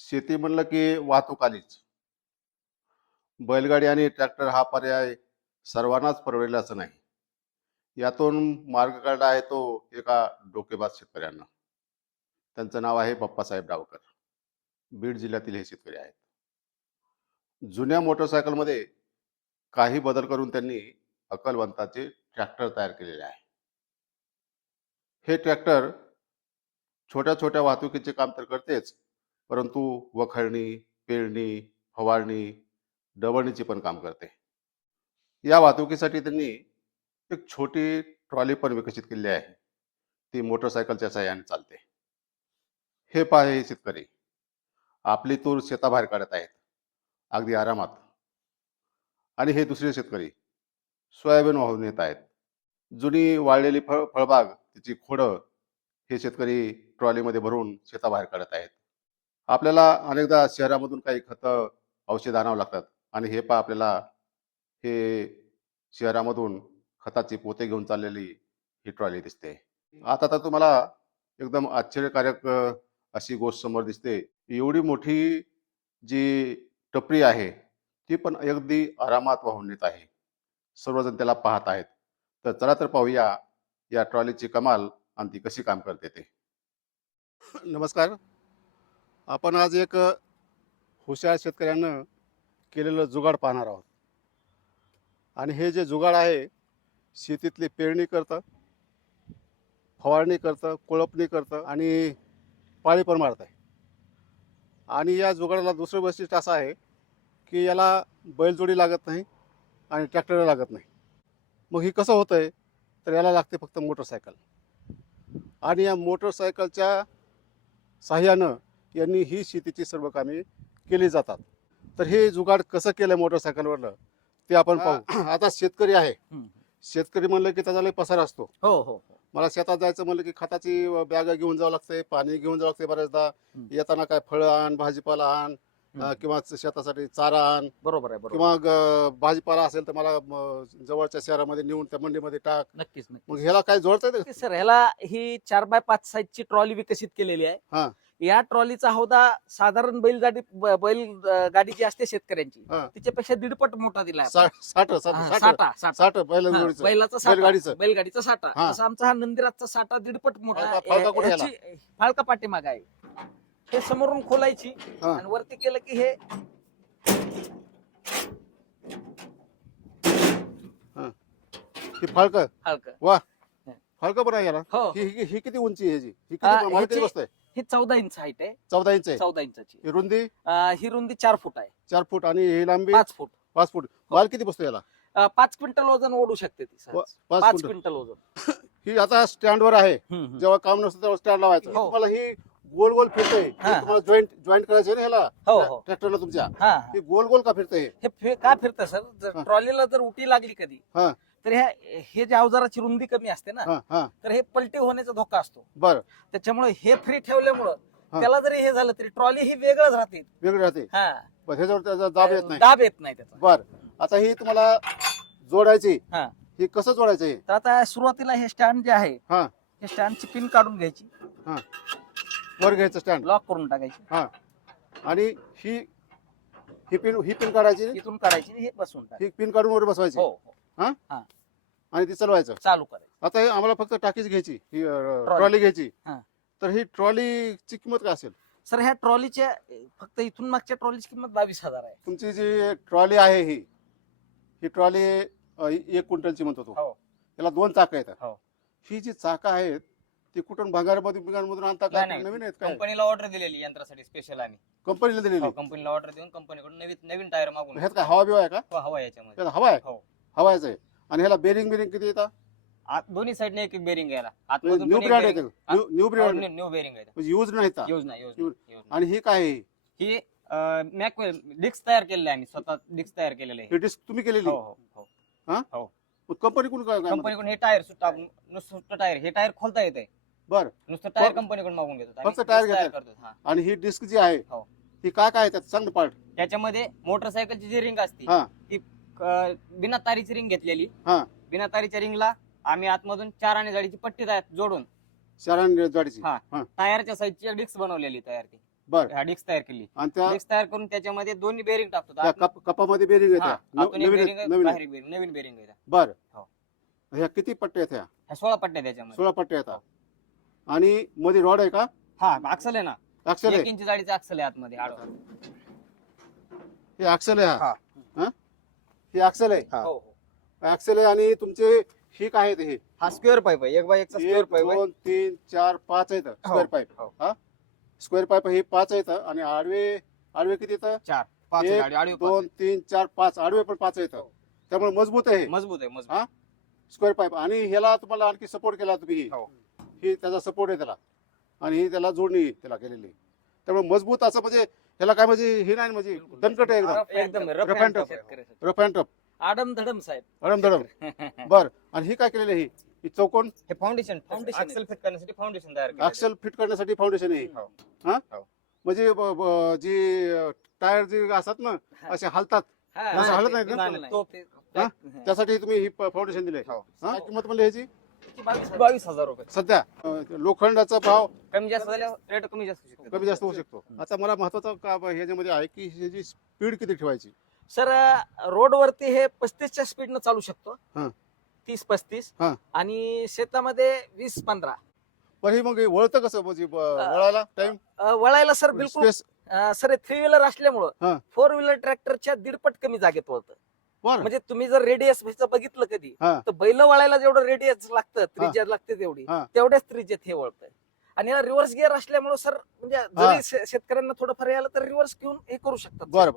शेती म्हणलं की वाहतूक आलीच. बैलगाडी आणि ट्रॅक्टर हा पर्याय सर्वांनाच परवडेल असं नाही. यातून मार्ग काढला आहे तो एका डोकेबाज शेतकऱ्यांना. त्यांचं नाव आहे बाप्पासाहेब डावकर. बीड जिल्ह्यातील हे शेतकरी आहेत. जुन्या मोटरसायकलमध्ये काही बदल करून त्यांनी अकलवंताचे ट्रॅक्टर तयार केलेले आहे. हे ट्रॅक्टर छोट्या छोट्या वाहतुकीचे काम तर करतेच परंतु वखरणी पेरणी फवारणी डवणीचे पण काम करते. या वाहतुकीसाठी त्यांनी एक छोटी ट्रॉली पण विकसित केली आहे. ती मोटरसायकलच्या सहाय्याने चालते. हे पाहे शेतकरी. आपली तूर शेताबाहेर काढत आहेत. अगदी आरामात. आणि हे दुसरे शेतकरी सोयाबीन वाहून येत आहेत. जुनी वाळलेली फळ फळबाग तिची खोडं हे शेतकरी ट्रॉलीमध्ये भरून शेताबाहेर काढत आहेत. आपल्याला अनेकदा शहरामधून काही खतं औषध आणावं लागतात आणि हे पहा आपल्याला हे शहरामधून खताची पोते घेऊन चाललेली ही ट्रॉली दिसते. आता तर तुम्हाला एकदम आश्चर्यकारक अशी गोष्ट समोर दिसते. एवढी मोठी जी टपरी आहे ती पण अगदी आरामात वाहून येत आहे. सर्वजण त्याला पाहत आहेत. तर चला तर पाहूया या ट्रॉलीची कमाल आणि ती कशी काम करते ते. नमस्कार. आपण आज एक हुशार शेतकऱ्यानं केलेलं जुगाड पाहणार आहोत. आणि हे जे जुगाड आहे शेतीतली पेरणी करतं फवारणी करतं कोळपणी करतं आणि पाळी पण मारत आहे. आणि या जुगाडाला दुसरं वैशिष्ट्य असं आहे की याला बैलजोडी लागत नाही आणि ट्रॅक्टर लागत नाही. मग ही कसं होतं आहे तर याला लागते फक्त मोटरसायकल. आणि या मोटरसायकलच्या साह्यानं यांनी ही शेतीची सर्व कामे केली जातात. तर हे जुगाड कसं केलं मोटरसायकलवरनं ते आपण पाहू. आता शेतकरी आहे. शेतकरी म्हणलं की त्याचा लय पसार असतो. हो हो हो. मला शेतात जायचं म्हणलं की खताची बॅग घेऊन जावं लागतंय पाणी घेऊन जावं लागतंय बऱ्याचदा. येताना काय फळं आण भाजीपाला आण. किंवा शेतासाठी चारा आण. बरोबर आहे बरोबर किंवा भाजीपाला असेल तर मला जवळच्या शहरामध्ये नेऊन त्या मंडीमध्ये टाक. नक्कीच मग ह्याला काय जोडता येतं? सर ह्याला ही चार बाय पाच साईजची ट्रॉली विकसित केलेली हा. आहे या ट्रॉलीचा हौदा साधारण बैलगाडी बैल गाडी जी असते शेतकऱ्यांची हा. तिच्यापेक्षा दीडपट मोठा दिला आहे साठ हा, साठ. साठ साठा. साठा साठ पहिल्या हा, जोडीचं बैलाचा साठा बैलगाडीचं. बैलगाडीचा साठा. हा. तसा आमचा हा नंदिराजचा साठा दीडपट मोठा फाळका- आहे. फाळका फाळका पाठीमाग आहे. हे समोरून खोलायची हा. आणि वरती केलं की हे ही. फाळक? हलकं फाळक पण आहे याला? हो. ही ही- ही किती उंची आहे ह्याची? ही किती ह्याची- बसतंय ही चौदा इंच हाईट आहे. चौदा इंच आहे. चौदा इंचाची. ही रुंदी? अं, ही रुंदी चार फूट आहे. चार फूट आणि ही लांबी? पाच फूट. पाच फूट. माल किती बसतो याला? अं, पाच क्विंटल वजन ओढू शकते ती सहज. पाच पाच क्विंटल. क्विंटल वजन. ही आता स्टँडवर आहे. जेव्हा काम नसतं तेव्हा स्टँड लावायचं. हो. तुम्हाला ही गोल गोल फिरतंय. ही. हा. तुम्हाला जॉईंट जॉईंट करायचं ना ह्याला? हो ट्रॅक्टरला तुमच्या? हा. ही गोल गोल का फिरतंय हे? फे- का फिरतं सर? जर हा. ट्रॉलीला जर उटी लागली कधी हा. तर ह्या हे जे अवजाराची रुंदी कमी असते ना हा हा. तर हे पलटी होण्याचा धोका असतो. बर. त्याच्यामुळे हे फ्री ठेवल्यामुळं हा. त्याला जरी हे झालं तरी ट्रॉली ही वेगळंच राहते. वेगळी राहते. हा. ह्याच्यावर त्याचा दाब येत नाही. दाब येत नाही त्याचा. बर. आता ही तुम्हाला जोडायची हा. ही कसं जोडायचं हे? तर आता सुरुवातीला हे स्टँड जे आहे हा. हे स्टँडची पिन काढून घ्यायची. वर घ्यायचं स्टँड लॉक करून टाकायची. आणि ही ही पिन ही पिन काढायची? इथून काढायची आणि हे बसवून टाकायची. ही पिन काढून वर बसवायची? हो हो. आणि ती चालवायचं. चालू करायचं. आता हे आम्हाला फक्त टाकीच घ्यायची ही Trolley. ट्रॉली. घ्यायची. हा. तर ही ट्रॉलीची किंमत काय असेल? सर ह्या ट्रॉलीच्या फक्त इथून मागच्या ट्रॉलीची किंमत बावीस हजार आहे. तुमची जी ट्रॉली आहे ही ही ट्रॉली एक क्विंटलची म्हणतो तू. हो. त्याला दोन चाकं येतात. हो. ही जी चाकं आहेत ती कुठून भंगारमधून बिगारमधून आणता काय नाही, नवीन आहेत काय? कंपनीला ऑर्डर दिलेली यंत्रासाठी स्पेशल आम्ही. कंपनीला दिलेली? हो, कंपनीला ऑर्डर देऊन कंपनीकडून नवीन नवीन टायर मागून ह्यात काय हवा बिवा आहे का? हो, हवा याच्यामध्ये. त्याला हवा आहे? हो. हवायचं आहे. आणि ह्याला बेरिंग बिरिंग किती येतात आत दोन्ही साईडने एक एक बेरिंग यायला न्यू ब्रँड येते? न्यू ब्रँड न्यू बेरिंग आहे. म्हणजे यूज नाही येतात योजना योजना योजना. आणि ही काय आहे? ही मॅक डिस्क तयार केलेलं आहे आम्ही. स्वतः डिस्क तयार केलेलं आहे. ही डिस्क तुम्ही केलेली? हो हो हो. कंपनीकडून काय काय म्हणतात? कंपनीकडून हे टायर सुद्धा नुसतं टायर हे टायर खोलता येते बर. नुसतं टायर फक्त- कंपनीकडून मागून घेतो फक्त टायर? करतो. हा. आणि ही डिस्क जी आहे हो. ती काय काय आहे? त्यात सांग पार्ट. त्याच्यामध्ये मोटरसायकलची जी रिंग असते हा. ती अं, बिना तारीची रिंग घेतलेली. हा. बिना तारीच्या रिंगला आम्ही आतमधून चार आणि जाडीची पट्टी तयार जोडून शरण जाडीची हा. टायरच्या साईजची डिस्क बनवलेली तयार ती. बर. ह्या डिस्क तयार केली. आणि त्या डिस्क तयार करून त्याच्यामध्ये दोन्ही बेरिंग टाकतो. त्या कप कपामध्ये बेरिंग हा, येत्या आतून एक नवीन bearing आहे, नवीन बाहेर एक bearing, नवीन बेरिंग आहे बर. हो. ह्या किती पट्ट्या आहेत ह्या? ह्या सोळा पट्ट्या त्याच्यामध्ये. सोळा पट्ट्या येतात आणि मध्ये रॉड आहे का? हा अक्सल आहे ना. अक्षर एक आहे इंच जाडीचा अक्सल आहे आतमध्ये आडवा. हे अक्षल आहे हा. हा. हा? हे अक्षल आहे. हा. हो. हो. आहे आणि तुमचे ही काय आहेत हे. हा स्क्वेअर पाईप आहे. एक बाय एकचा स्क्वेअर एक पाईप आहे. दोन तीन चार पाच आहेत. स्क्वेअर पाईप हो. हा? स्क्वेअर पाईप हे पाच आहेत आणि आडवे आडवे किती येतं चार. पाच एक, आडवी- दोन तीन चार पाच. आडवे पण पाच येतं त्यामुळे मजबूत आहे. मजबूत आहे मजबूत. हा? स्क्वेअर पाईप आणि ह्याला तुम्हाला आणखी सपोर्ट केला तुम्ही. हो. ही त्याचा सपोर्ट आहे त्याला. आणि ही त्याला जोडणी त्याला केलेली त्यामुळे मजबूत असं म्हणजे ह्याला काय म्हणजे हे नाही म्हणजे दणकट आहे एकदम. एकदम. शेतकऱ्यासाठी. Rough and tough. आडम धडम साहेब. अडमधडम बर आणि ही काय केलेली आहे? ही ही चौकोन? हे फाउंडेशन Foundation अक्सल फिट करण्यासाठी फाउंडेशन तयार केलं अक्षल फिट करण्यासाठी फाउंडेशन आहे. हो. हा? हो. म्हणजे ब- ब- जी टायर जे असतात ना असे हालतात. हा, असं हलत नाही ना? नाही, तो- हा? त्यासाठी तुम्ही ही फाउंडेशन दिले हो. हा? किंमत म्हणली ह्याची? बावीस हजार. रुपये. सध्या अं, लोखंडाचा भाव कमी जास्त झाल्यावर रेट कमी जास्त होऊ शकतो. कमी जास्त होऊ शकतो. आता मला महत्वाचं का ह्याच्यामध्ये आहे की ह्याची स्पीड किती ठेवायची? सर रोड वरती हे पस्तीसच्या स्पीडनं चालू शकतो. हा. तीस पस्तीस. हा. आणि शेतामध्ये वीस पंधरा. पण हे मग हे वळतं कसं? म्हणजे ब- वळायला टाइम अ, वळायला सर बिलकुल स्पेस अ, सर थ्री व्हीलर हा. असल्यामुळं फोर व्हीलर ट्रॅक्टरच्या दीडपट कमी जागेत वळतं. बर. म्हणजे तुम्ही जर रेडियस बघितलं कधी हा. तर बैल वळायला जेवढं रेडियस लागतं त्रिज्या लागते तेवढी हा. तेवढ्याच त्रिज्यात हे वळतंय. आणि याला रिव्हर्स गिअर असल्यामुळे सर म्हणजे जरी शे- शेतकऱ्यांना थोडंफार यायला तर रिव्हर्स घेऊन हे करू शकतात बरं.